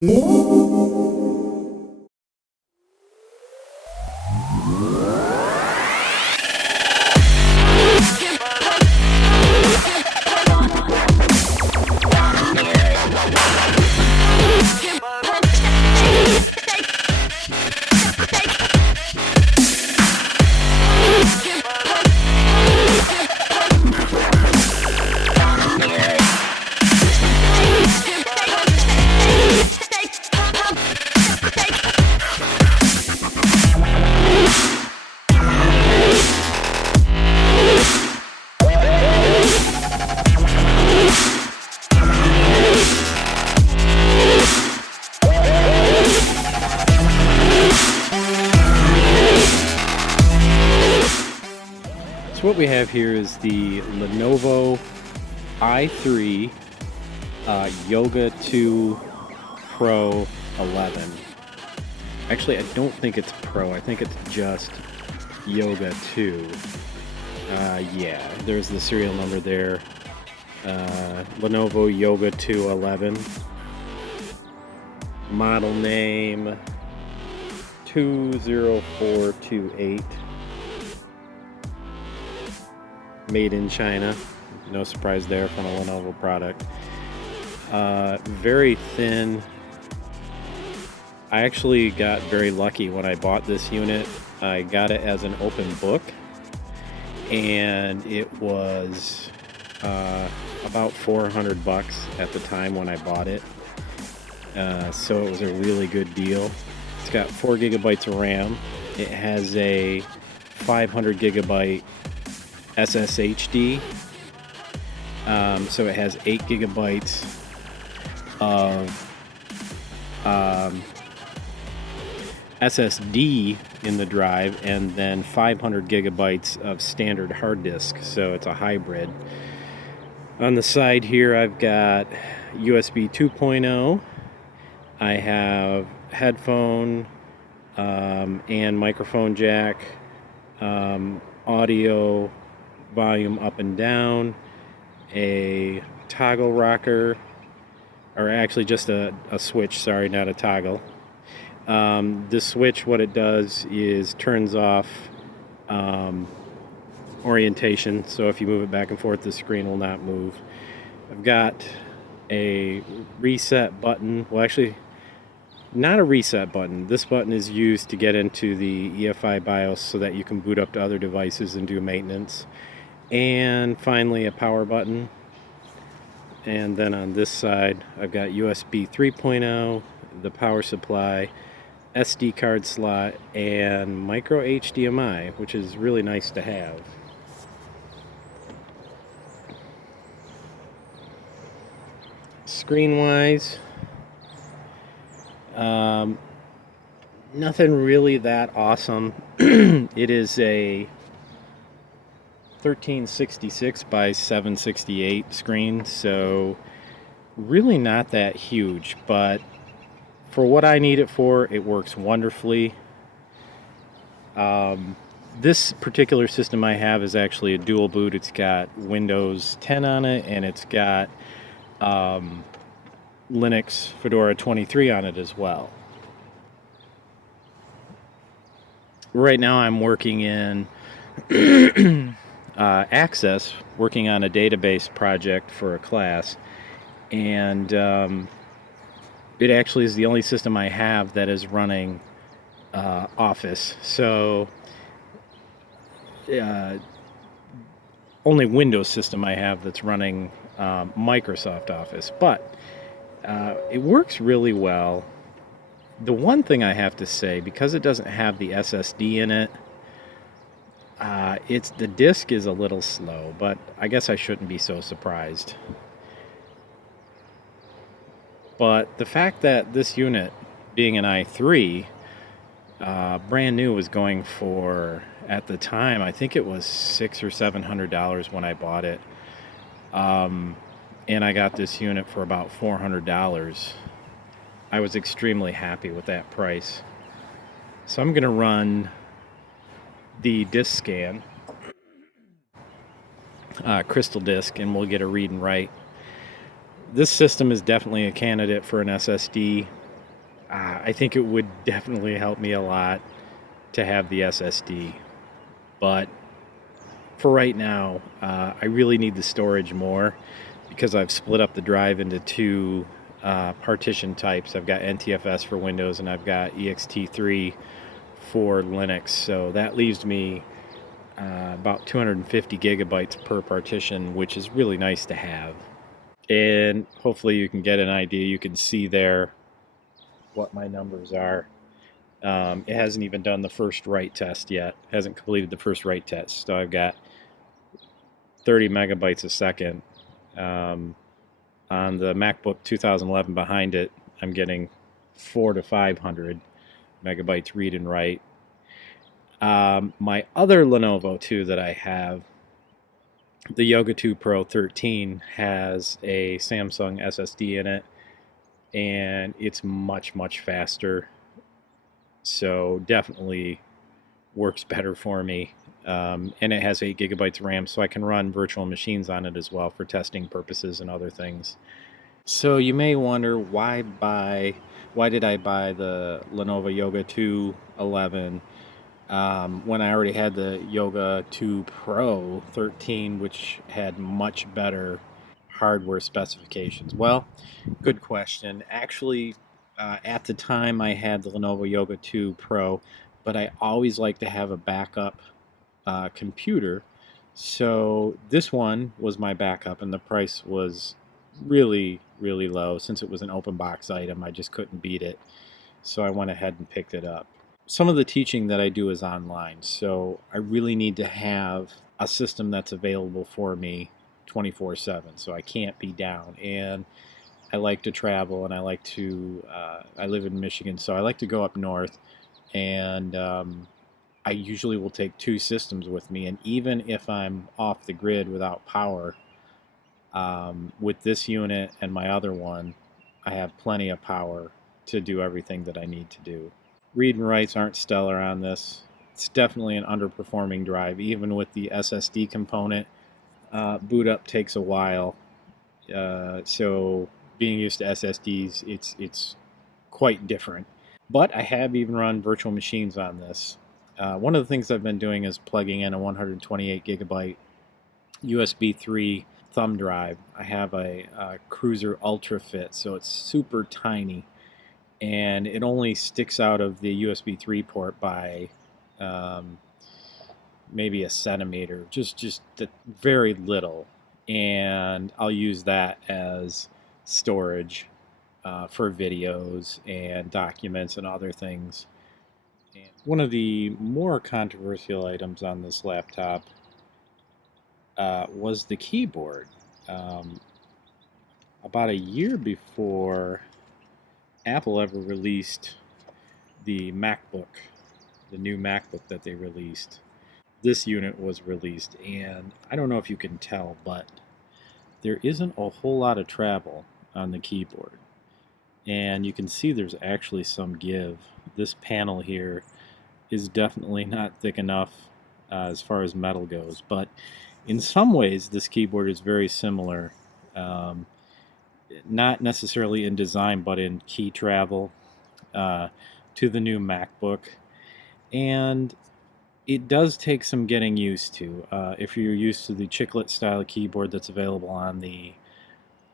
What we have here is the Lenovo i3 Yoga 2 Pro 11. Actually, I don't think it's Pro. I think it's just Yoga 2. Yeah, there's the serial number there. Lenovo Yoga 2 11. Model name 20428. Made in China, no surprise there from a Lenovo product. Very thin. I actually got very lucky when I bought this unit. I got it as an open book, and it was about $400 at the time when I bought it. So it was a really good deal. It's got 4 gigabytes of RAM. It has a 500 gigabyte SSHD, so it has 8 gigabytes of SSD in the drive, and then 500 gigabytes of standard hard disk, so it's a hybrid. On the side here I've got USB 2.0. I have headphone and microphone jack, audio volume up and down, a toggle rocker, or actually just a switch, sorry, not a toggle. This switch, what it does is turns off orientation, so if you move it back and forth, the screen will not move. I've got a reset button. Well, actually, not a reset button. This button is used to get into the EFI BIOS so that you can boot up to other devices and do maintenance. And finally, a power button. And then on this side, I've got USB 3.0, the power supply, SD card slot, and micro HDMI, which is really nice to have. Screen-wise, nothing really that awesome. It is a 1366 by 768 screen, so really not that huge, but for what I need it for, it works wonderfully. This particular system I have is actually a dual boot. It's got Windows 10 on it, and it's got Linux Fedora 23 on it as well. Right now I'm working in Access, working on a database project for a class, and it actually is the only system I have that is running Office. So only Windows system I have that's running Microsoft Office, but it works really well. The one thing I have to say, because it doesn't have the SSD in it, the disk is a little slow, but I guess I shouldn't be so surprised. But the fact that this unit, being an i3, brand new, was going for, at the time, I think it was $600 or $700 when I bought it, and I got this unit for about $400. I was extremely happy with that price. So I'm going to run the disk scan, crystal disk, and we'll get a read and write. This system is definitely a candidate for an SSD. I think it would definitely help me a lot to have the SSD. But for right now, I really need the storage more because I've split up the drive into two partition types. I've got NTFS for Windows and I've got ext3 for Linux. So that leaves me about 250 gigabytes per partition, which is really nice to have. And hopefully you can get an idea. You can see there what my numbers are. It hasn't even done the first write test yet. Hasn't completed the first write test. So I've got 30 megabytes a second. On the MacBook 2011 behind it, I'm getting 400 to 500 megabytes read and write. My other Lenovo too that I have, the Yoga 2 Pro 13, has a Samsung SSD in it, and it's much, much faster. So definitely works better for me. And it has 8 gigabytes RAM, so I can run virtual machines on it as well for testing purposes and other things. So you may wonder why did I buy the Lenovo Yoga 2 11 when I already had the Yoga 2 Pro 13, which had much better hardware specifications? Well, good question. Actually, at the time I had the Lenovo Yoga 2 Pro, but I always like to have a backup computer. So this one was my backup, and the price was really, really low. Since it was an open box item, I just couldn't beat it. So I went ahead and picked it up. Some of the teaching that I do is online, so I really need to have a system that's available for me 24/7, so I can't be down. And I like to travel, and I like to, I live in Michigan, so I like to go up north, and I usually will take two systems with me. And even if I'm off the grid without power, with this unit and my other one, I have plenty of power to do everything that I need to do. Read and writes aren't stellar on this. It's definitely an underperforming drive, even with the SSD component. Boot up takes a while, so being used to SSDs, it's quite different. But I have even run virtual machines on this. One of the things I've been doing is plugging in a 128 gigabyte USB 3 thumb drive. I have a Cruiser Ultra Fit, so it's super tiny, and it only sticks out of the USB 3 port by maybe a centimeter, just very little. And I'll use that as storage for videos and documents and other things. And one of the more controversial items on this laptop was the keyboard. About a year before Apple ever released the MacBook, the new MacBook that they released, this unit was released. And I don't know if you can tell, but there isn't a whole lot of travel on the keyboard. And you can see there's actually some give. This panel here is definitely not thick enough as far as metal goes, but in some ways this keyboard is very similar, not necessarily in design but in key travel, to the new MacBook. And it does take some getting used to. If you're used to the chiclet style keyboard that's available on the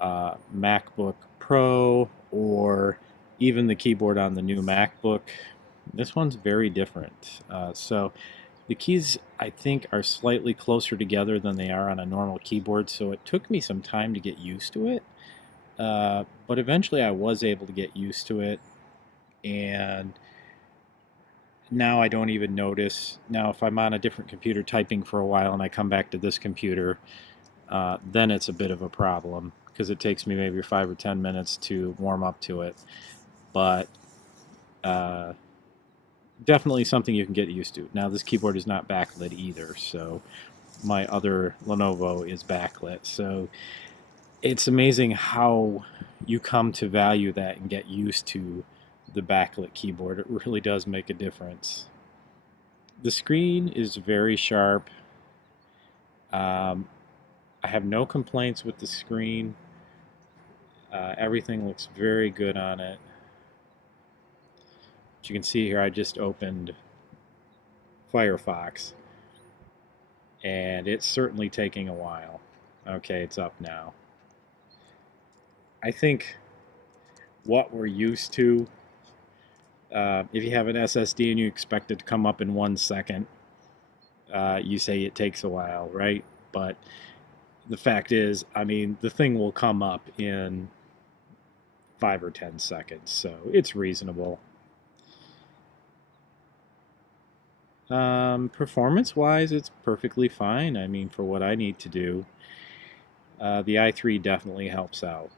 MacBook Pro, or even the keyboard on the new MacBook, this one's very different. So the keys, I think, are slightly closer together than they are on a normal keyboard, so it took me some time to get used to it. But eventually I was able to get used to it, and now I don't even notice. Now if I'm on a different computer typing for a while and I come back to this computer, then it's a bit of a problem, because it takes me maybe 5 or 10 minutes to warm up to it. But definitely something you can get used to. Now this keyboard is not backlit either, so my other Lenovo is backlit. So it's amazing how you come to value that and get used to the backlit keyboard. It really does make a difference. The screen is very sharp. I have no complaints with the screen. Everything looks very good on it. But you can see here I just opened Firefox, and it's certainly taking a while. Okay, it's up now. I think what we're used to, if you have an SSD and you expect it to come up in 1 second, you say it takes a while, right? But the fact is, I mean, the thing will come up in 5 or 10 seconds, so it's reasonable. Performance-wise, it's perfectly fine. I mean, for what I need to do, the i3 definitely helps out.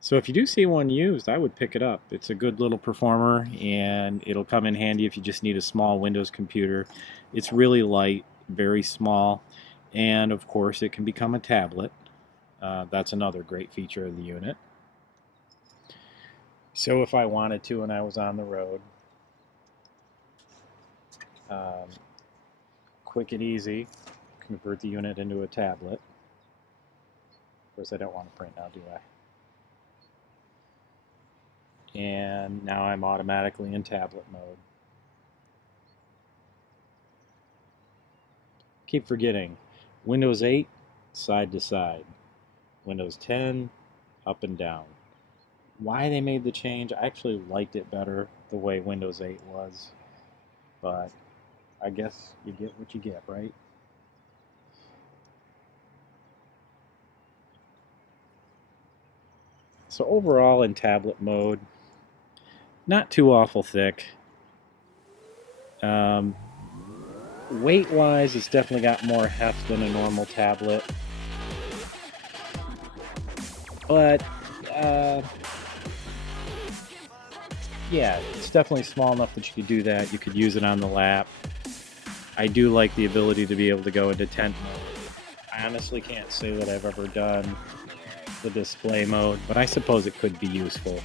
So if you do see one used, I would pick it up. It's a good little performer, and it'll come in handy if you just need a small Windows computer. It's really light, very small, and of course it can become a tablet. That's another great feature of the unit. So if I wanted to and I was on the road, quick and easy, convert the unit into a tablet. Of course I don't want to print now, do I? And now I'm automatically in tablet mode. Keep forgetting, Windows 8, side to side. Windows 10, up and down. Why they made the change, I actually liked it better the way Windows 8 was. But I guess you get what you get, right? So overall in tablet mode, not too awful thick. Weight-wise, it's definitely got more heft than a normal tablet. But, yeah, it's definitely small enough that you could do that. You could use it on the lap. I do like the ability to be able to go into tent mode. I honestly can't say that I've ever done the display mode, but I suppose it could be useful.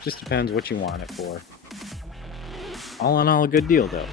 Just depends what you want it for. All in all, a good deal, though.